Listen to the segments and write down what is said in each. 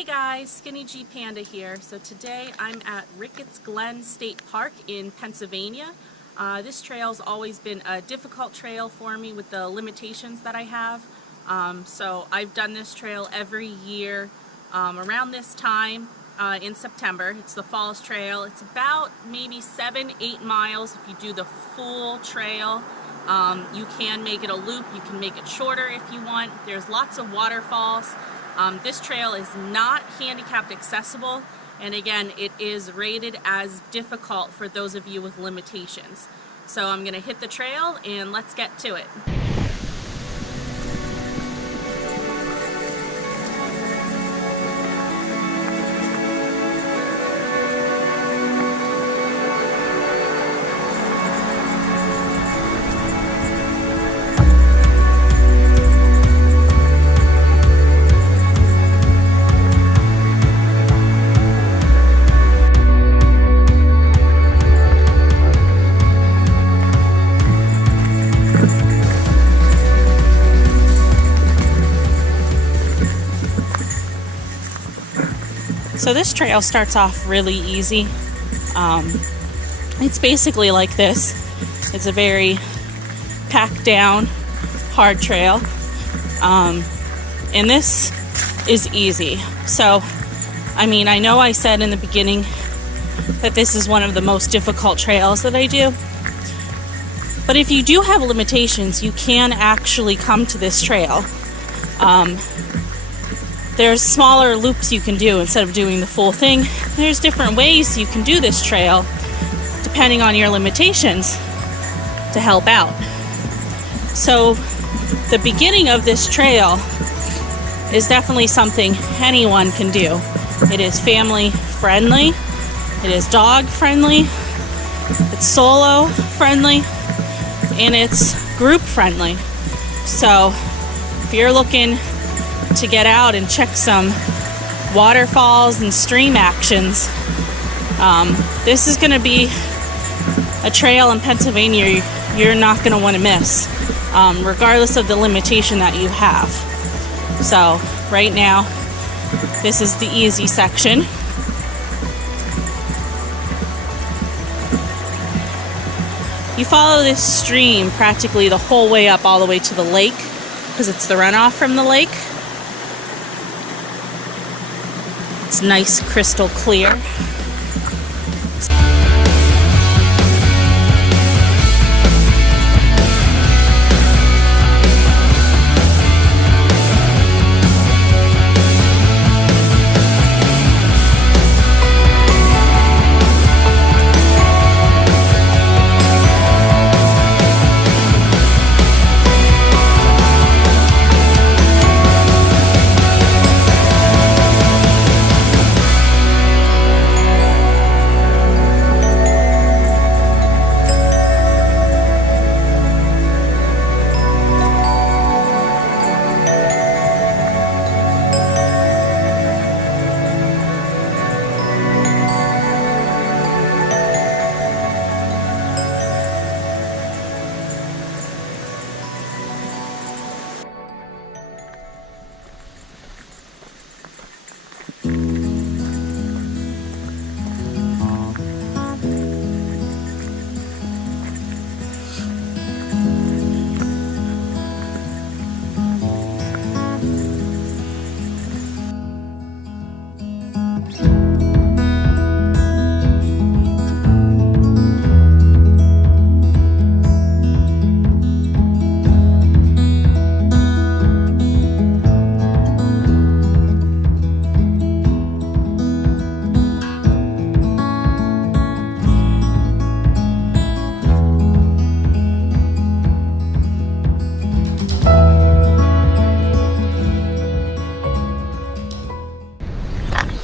Hey guys, SkinnyGPanda here. So today I'm at Ricketts Glen State Park in Pennsylvania. This trail's always been a difficult trail for me with the limitations that I have. So I've done this trail every year around this time in September. It's the Falls Trail. It's about maybe 7-8 miles if you do the full trail. You can make it a loop, you can make it shorter if you want. There's lots of waterfalls. This trail is not handicapped accessible, and again, it is rated as difficult for those of you with limitations. So I'm going to hit the trail and let's get to it. So this trail starts off really easy. It's basically like this. It's a very packed down, hard trail. And this is easy. So, I mean, I know I said in the beginning that this is one of the most difficult trails that I do. But if you do have limitations, you can actually come to this trail. There's smaller loops you can do instead of doing the full thing. There's different ways you can do this trail depending on your limitations to help out. So the beginning of this trail is definitely something anyone can do. It is family friendly, it is dog friendly, it's solo friendly, and it's group friendly. So if you're looking to get out and check some waterfalls and stream actions, this is going to be a trail in Pennsylvania you're not going to want to miss, regardless of the limitation that you have. So right now, this is the easy section. You follow this stream practically the whole way up all the way to the lake, because it's the runoff from the lake. It's nice, crystal clear.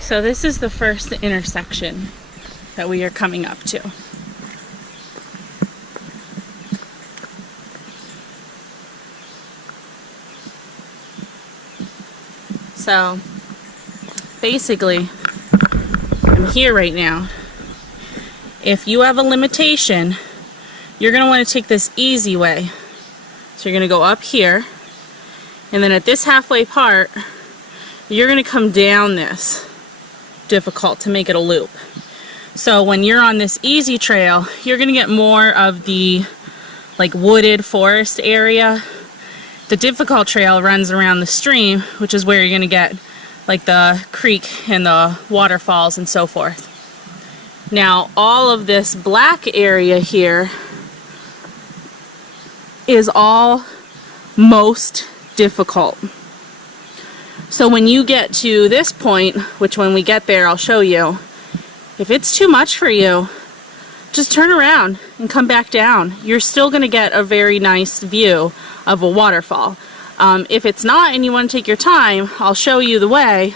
So this is the first intersection that we are coming up to. So basically, I'm here right now. If you have a limitation, you're going to want to take this easy way. So you're going to go up here, and then at this halfway part, you're going to come down this difficult to make it a loop. So when you're on this easy trail, you're going to get more of the like wooded forest area. The difficult trail runs around the stream, which is where you're going to get like the creek and the waterfalls and so forth. Now all of this black area here is all most difficult. So when you get to this point, which when we get there I'll show you, if it's too much for you, just turn around and come back down. You're still going to get a very nice view of a waterfall. If it's not and you want to take your time, I'll show you the way,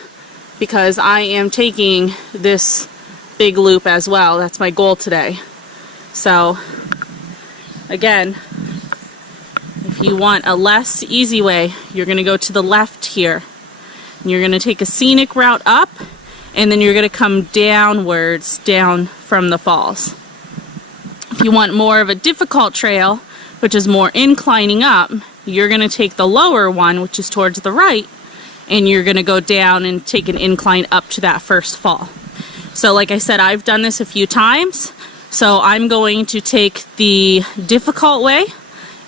because I am taking this big loop as well. That's my goal today. So again, if you want a less easy way, you're going to go to the left here. And you're going to take a scenic route up, and then you're going to come downwards down from the falls. If you want more of a difficult trail, which is more inclining up, you're going to take the lower one, which is towards the right, and you're going to go down and take an incline up to that first fall. So like I said, I've done this a few times, so I'm going to take the difficult way,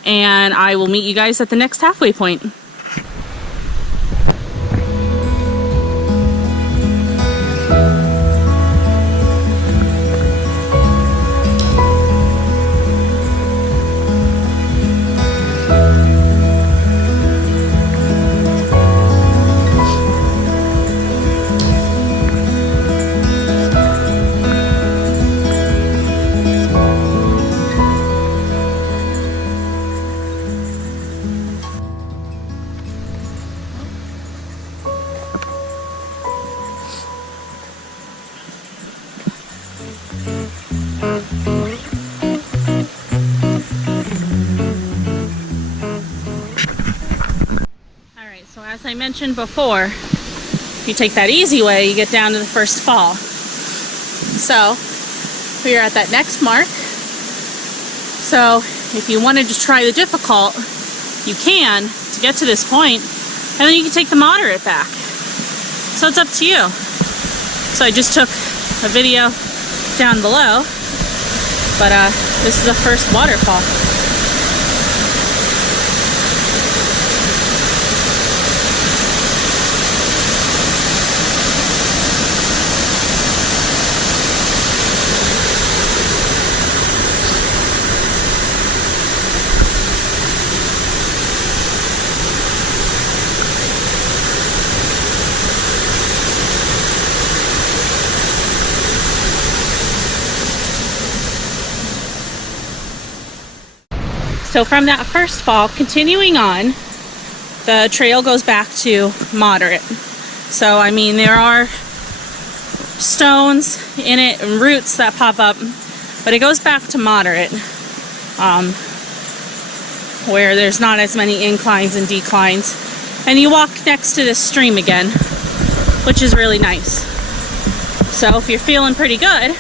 and I will meet you guys at the next halfway point. So as I mentioned before, if you take that easy way, you get down to the first fall. So we are at that next mark. So if you wanted to try the difficult, you can to get to this point, and then you can take the moderate back. So it's up to you. So I just took a video down below, but this is the first waterfall. So from that first fall, continuing on, the trail goes back to moderate. So I mean, there are stones in it and roots that pop up, but it goes back to moderate, where there's not as many inclines and declines. And you walk next to this stream again, which is really nice. So if you're feeling pretty good,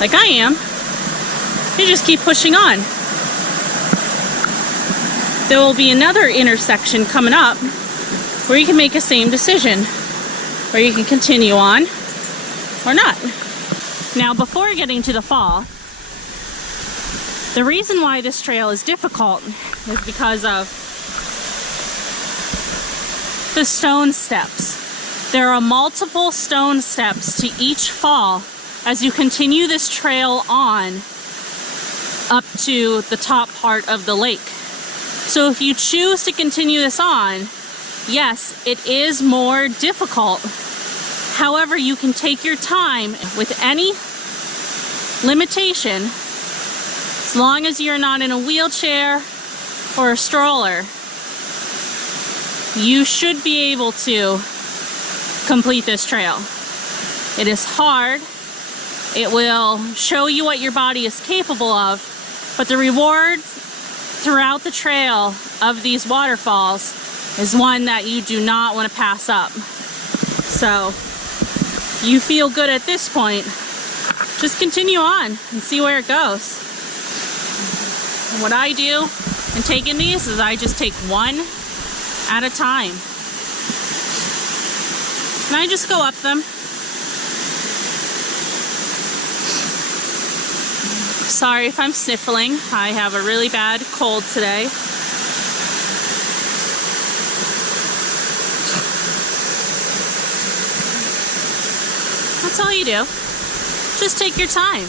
like I am, you just keep pushing on. There will be another intersection coming up where you can make a same decision, where you can continue on or not. Now, before getting to the fall, the reason why this trail is difficult is because of the stone steps. There are multiple stone steps to each fall as you continue this trail on up to the top part of the lake. So if you choose to continue this on, yes, it is more difficult. However, you can take your time with any limitation, as long as you're not in a wheelchair or a stroller. You should be able to complete this trail. It is hard. It will show you what your body is capable of, but the reward throughout the trail of these waterfalls is one that you do not want to pass up. So you feel good at this point, just continue on and see where it goes. And what I do in taking these is I just take one at a time. And I just go up them. Sorry if I'm sniffling. I have a really bad cold today. That's all you do. Just take your time.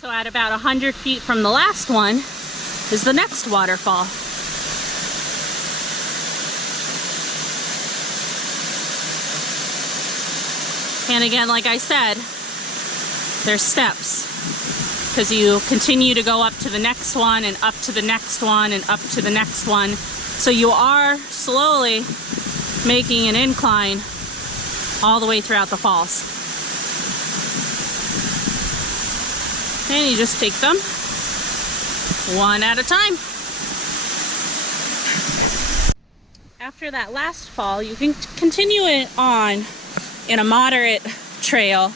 So at about 100 feet from the last one is the next waterfall. And again, like I said, there's steps, because you continue to go up to the next one and up to the next one and up to the next one. So you are slowly making an incline all the way throughout the falls. And you just take them one at a time. After that last fall, you can continue it on in a moderate trail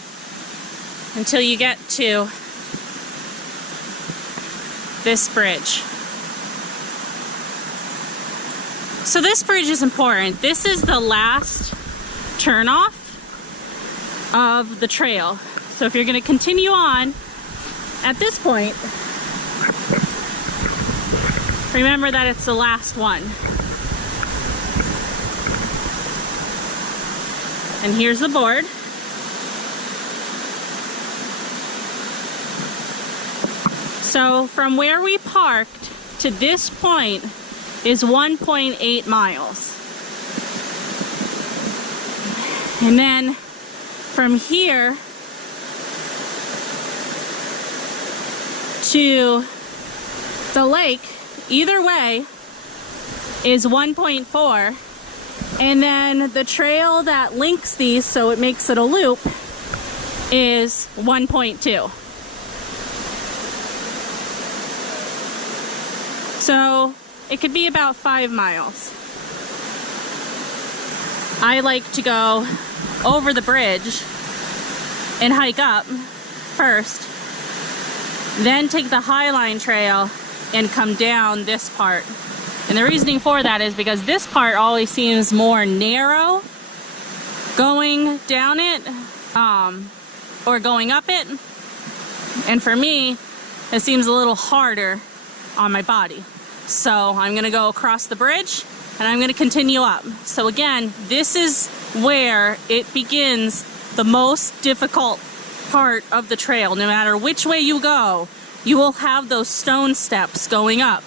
until you get to this bridge. So this bridge is important. This is the last turnoff of the trail. So if you're going to continue on at this point, remember that it's the last one. And here's the board. So from where we parked to this point is 1.8 miles. And then from here to the lake, either way, is 1.4. And then the trail that links these, so it makes it a loop, is 1.2. So it could be about 5 miles. I like to go over the bridge and hike up first, then take the Highline Trail and come down this part. And the reasoning for that is because this part always seems more narrow going down it or going up it. And for me, it seems a little harder on my body. So I'm going to go across the bridge and I'm going to continue up. So again, this is where it begins the most difficult part of the trail. No matter which way you go, you will have those stone steps going up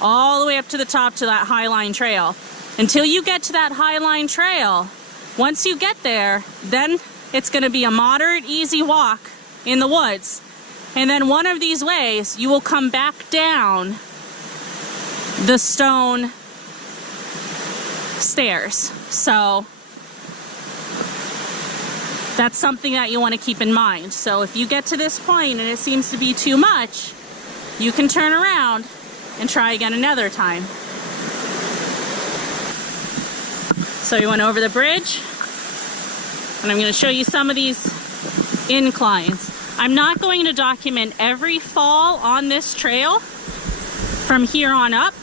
all the way up to the top to that Highline Trail. Until you get to that Highline Trail, once you get there, then it's going to be a moderate, easy walk in the woods. And then one of these ways, you will come back down the stone stairs. So that's something that you want to keep in mind. So if you get to this point and it seems to be too much, you can turn around and try again another time. So you went over the bridge, and I'm going to show you some of these inclines. I'm not going to document every fall on this trail from here on up,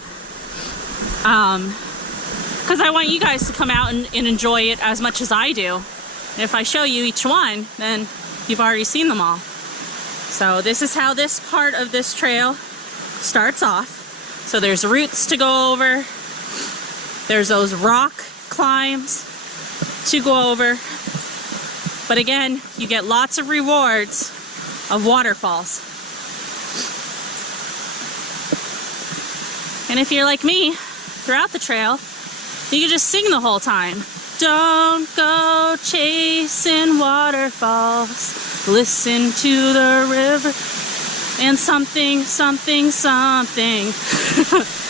because I want you guys to come out and enjoy it as much as I do. And if I show you each one, then you've already seen them all. So this is how this part of this trail starts off. So there's roots to go over. There's those rock climbs to go over. But again, you get lots of rewards of waterfalls. And if you're like me, throughout the trail, you can just sing the whole time. Don't go chasing waterfalls. Listen to the river and something, something, something.